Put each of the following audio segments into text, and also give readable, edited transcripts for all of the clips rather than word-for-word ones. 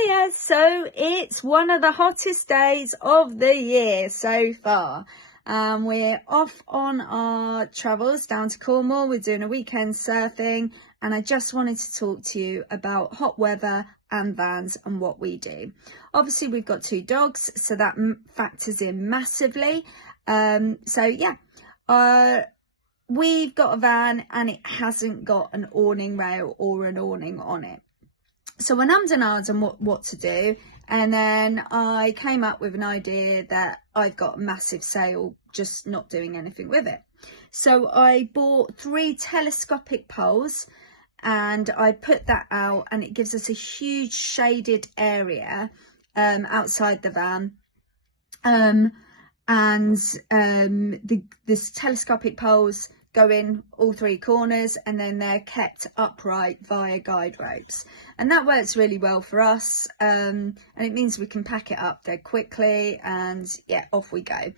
Hiya, so it's one of the hottest days of the year so far. We're off on our travels down to Cornwall. We're doing a weekend surfing, and I just wanted to talk to you about hot weather and vans and what we do. Obviously we've got 2 dogs, so that factors in massively. We've got a van and it hasn't got an awning rail or an awning on it. So I ummed and ahed on what to do, and then I came up with an idea that I've got a massive sail, just not doing anything with it. So I bought 3 telescopic poles and I put that out, and it gives us a huge shaded area outside the van. This telescopic poles go in all 3 corners, and then they're kept upright via guide ropes, and that works really well for us, and it means we can pack it up dead quickly, and yeah, off we go.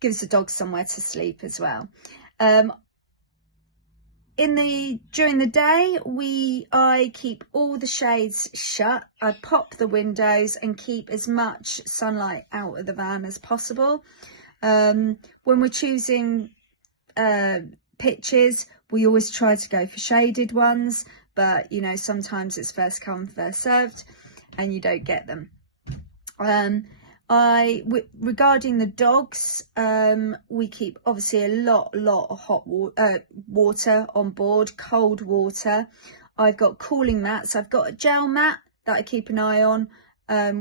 Gives the dogs somewhere to sleep as well. During the day, I keep all the shades shut. I pop the windows and keep as much sunlight out of the van as possible. When we're choosing pitches, we always try to go for shaded ones, but you know, sometimes it's first come first served and you don't get them. Regarding the dogs, we keep obviously a lot of hot water on board, cold water. I've got cooling mats. I've got a gel mat that I keep an eye on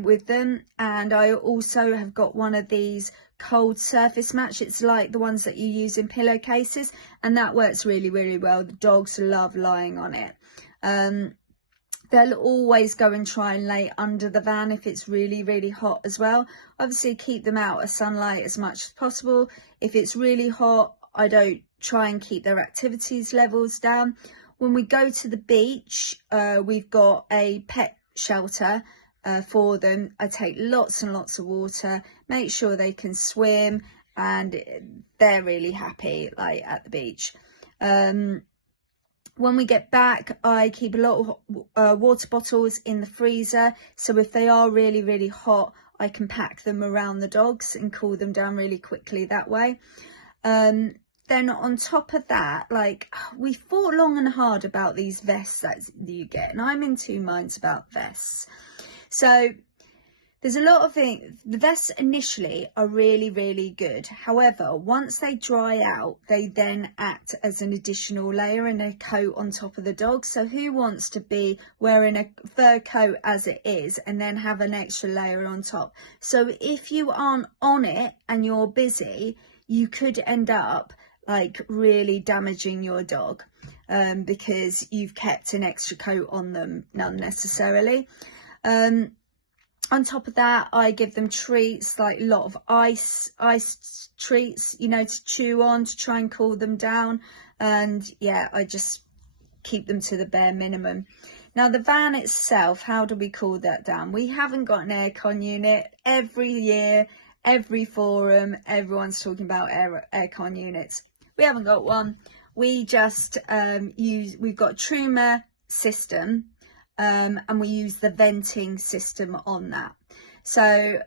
with them, and I also have got one of these cold surface mats. It's like the ones that you use in pillowcases, and that works really well. The dogs love lying on it. They'll always go and try and lay under the van if it's really hot as well. Obviously keep them out of sunlight as much as possible. If it's really hot, I don't try and keep their activities levels down. When we go to the beach, we've got a pet shelter for them. I take lots and lots of water, make sure they can swim, and they're really happy like at the beach. When we get back, I keep a lot of water bottles in the freezer, so if they are really hot, I can pack them around the dogs and cool them down really quickly that way. Then on top of that, like, we thought long and hard about these vests that you get, and I'm in 2 minds about vests. So there's a lot of things. The vests initially are really good. However, once they dry out, they then act as an additional layer and a coat on top of the dog. So who wants to be wearing a fur coat as it is and then have an extra layer on top? So if you aren't on it and you're busy, you could end up like really damaging your dog because you've kept an extra coat on them unnecessarily. On top of that, I give them treats, like a lot of ice treats, you know, to chew on to try and cool them down. And yeah, I just keep them to the bare minimum. Now the van itself, how do we cool that down? We haven't got an aircon unit. Every year, every forum, everyone's talking about aircon units. We haven't got one. We just we've got a Truma system. And we use the venting system on that. So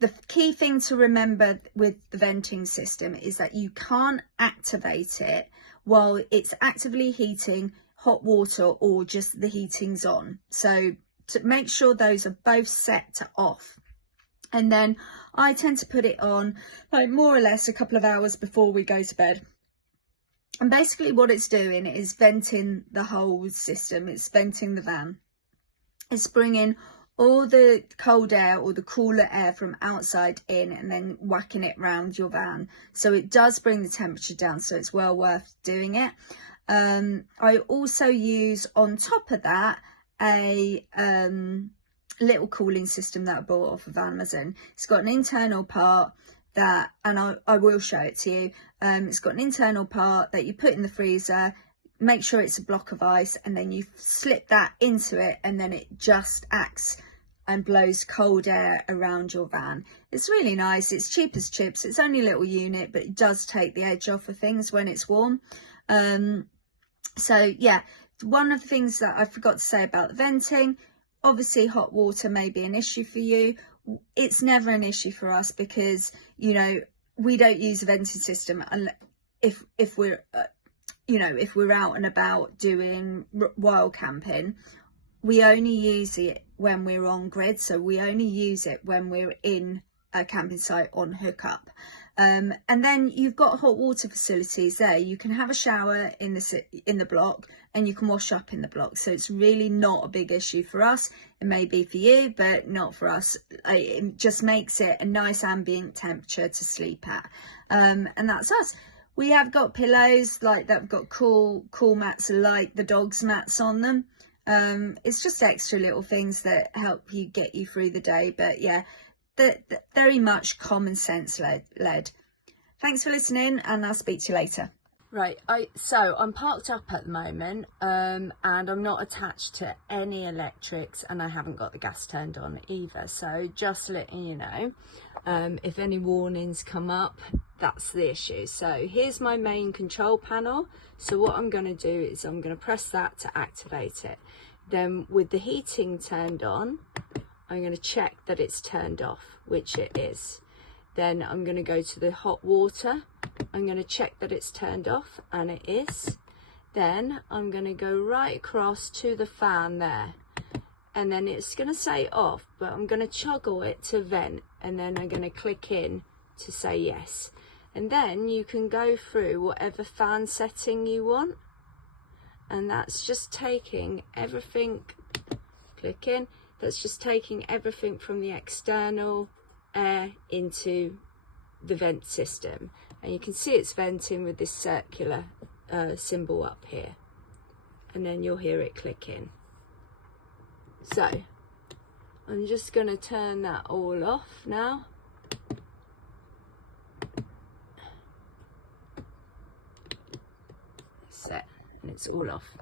the key thing to remember with the venting system is that you can't activate it while it's actively heating hot water or just the heating's on. So to make sure those are both set to off. And then I tend to put it on like more or less a couple of hours before we go to bed. And basically what it's doing is venting the whole system. It's venting the van. It's bringing all the cold air or the cooler air from outside in and then whacking it round your van. So it does bring the temperature down, so it's well worth doing it. I also use on top of that a little cooling system that I bought off of Amazon. It's got an internal part that, and I will show it to you. It's got an internal part that you put in the freezer, make sure it's a block of ice, and then you slip that into it, and then it just acts and blows cold air around your van. It's really nice. It's cheap as chips. It's only a little unit, but it does take the edge off of things when it's warm. So yeah, one of the things that I forgot to say about the venting, Obviously hot water may be an issue for you. It's never an issue for us because, you know, we don't use a venting system if we're if we're out and about doing wild camping. We only use it when we're on grid, so we only use it when we're in a camping site on hookup. And then you've got hot water facilities there. You can have a shower in the block, and you can wash up in the block. So it's really not a big issue for us. It may be for you, but not for us. It just makes it a nice ambient temperature to sleep at. And that's us. We have got pillows like that. We've got cool mats like the dogs' mats on them. It's just extra little things that help you get you through the day. But yeah, very much common sense led. Thanks for listening, and I'll speak to you later. Right, so I'm parked up at the moment, and I'm not attached to any electrics, and I haven't got the gas turned on either. So just letting you know, if any warnings come up, that's the issue. So here's my main control panel. So what I'm going to do is I'm going to press that to activate it. Then with the heating turned on, I'm going to check that it's turned off, which it is. Then I'm going to go to the hot water. I'm going to check that it's turned off, and it is. Then I'm going to go right across to the fan there, and then it's going to say off, but I'm going to toggle it to vent, and then I'm going to click in to say yes. And then you can go through whatever fan setting you want, and that's just taking everything, click in, that's just taking everything from the external air into the vent system. And you can see it's venting with this circular symbol up here, and then you'll hear it click in. So I'm just going to turn that all off now. That's it, and it's all off.